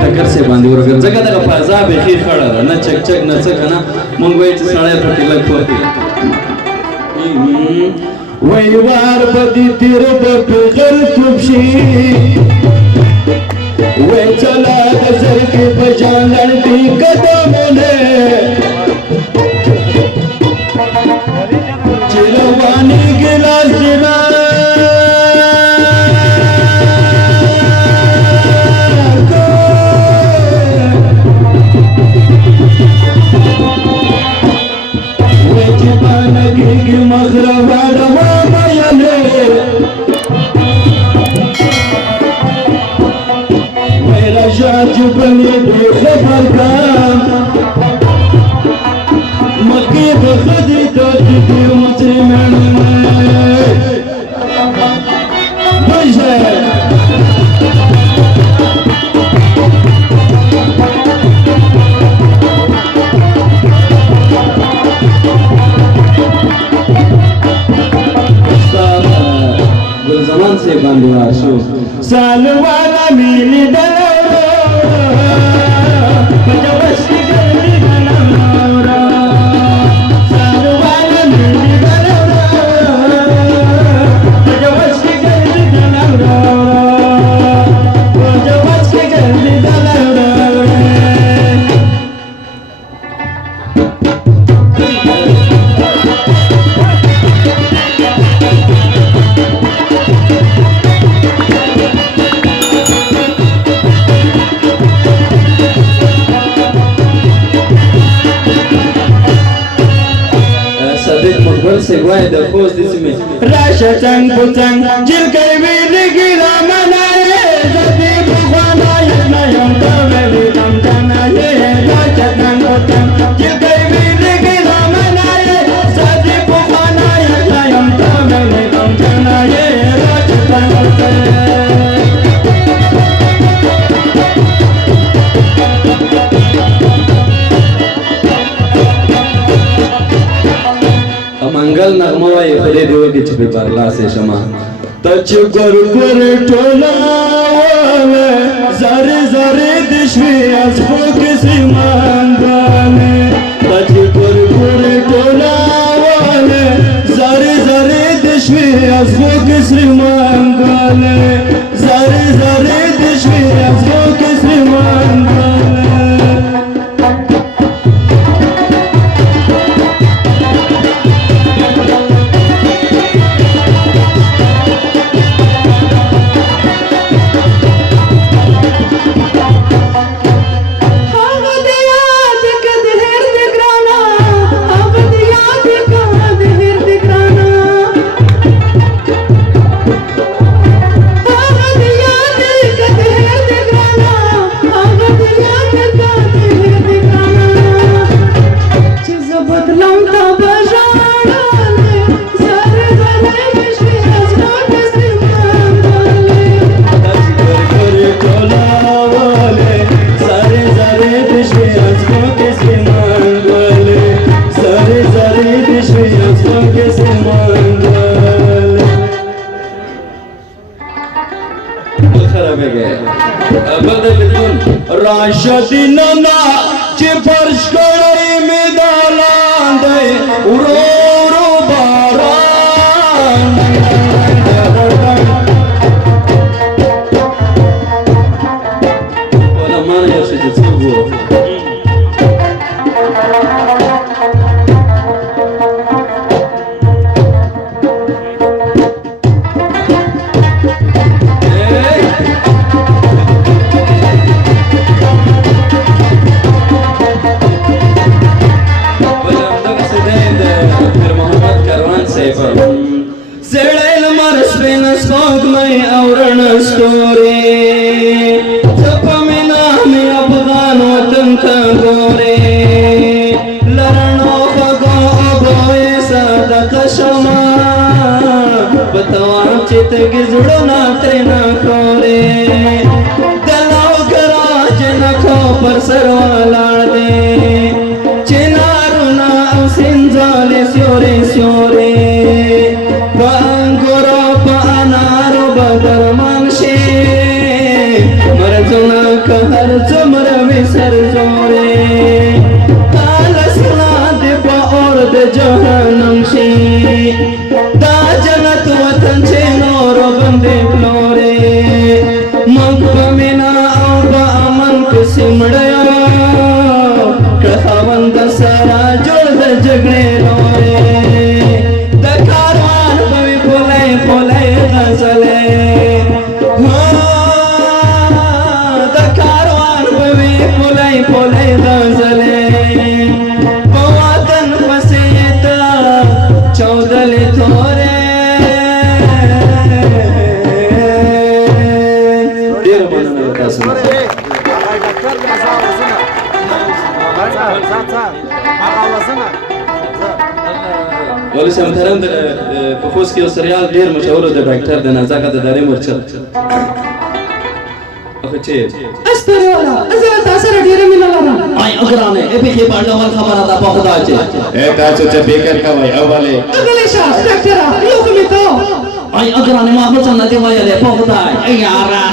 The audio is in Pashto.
ټکر سي باندې ورګر ځکه دغه فضا بیخي خړه ده نه چک چک نه څه کنه مونږ وایي چې سړی پټې لږ پوهې وای وار بدی تیر د پیغل توبشي وای چلا د زر کې بجان لړدي قدمونه چلوانی ګلاس دینا की मगरबा डवा मयने मेरा शाज बने बेखबर का मक्के बखदी तो जितने मुझे मैंने زمان سے باندې راشو سالوالا مینې دلورو پجوس کې ګرځي دلورو سالوالا مینې دلورو پجوس کې ګرځي دلورو پجوس کې ګرځي دلورو से गुआए द खोज दिस में राशा चंग पुचंग जिल कई वीर की रामनाए जदी भगवाना यना यम तवेली तम तनाए राशा चंग पुचंग जिल कई वीर की रामनाए जदी भगवाना यना यम तवेली तम तनाए राशा चंग पुचंग मंगल नगमा वाई खरे देव के छुपे परला से शमा तच गर गर टोला जरे जरे दिशवी असफो किसी मांगाने तच गर गर टोला जरे जरे दिशवी असफो किसी मांगाने जरे जरे दिशवी असफो किसी मांगाने राशदी नना चे फर्श कड़ाई में दालान दे उरो उरो बारान वाला माने यार से चुगो सेड़ेल मरस पे नस्कोग में औरण स्टोरी जब में नाम अफगान वतन का गोरे लड़नों का गो बोए सादा कशमा बताओ चित की जुड़ो नाते न खोरे दलाओ गराज न खो पर सरवाला दे चिनारू ना सिंजाले स्योरे स्योरे Bangkoro pa anaro badar mangshi marjuna kahar څومره وي سرزورې تاله سنا دې په اور د جهنم شي دا جنت وطن چې نورو باندې پلورې موږ په مینه او په امن پسې مړیو کړه خاوند سره جوړ د جګړې لورې د کاروان به وي پولی پولی غزلې د کاروان به وي پولی پولی غزلې په وطن پسې یې ته چودلې تورې ډېره مننه له تاسو ولې چې محترم په خوست کې یو سریال ډېر مشهور د ډاکټر د نازکه د دارې مرچل اخو چې استغفرالله زه تاسو سره ډېره مینه لرم آی اګرانه ای په کې باندې ول خبره ده په خدا چې اے تاسو چې بیکر کوي اوله اګلې شه ډاکټر یو کوم ته آی اګرانه ما هڅه نه دی وایله په خدا ای یارا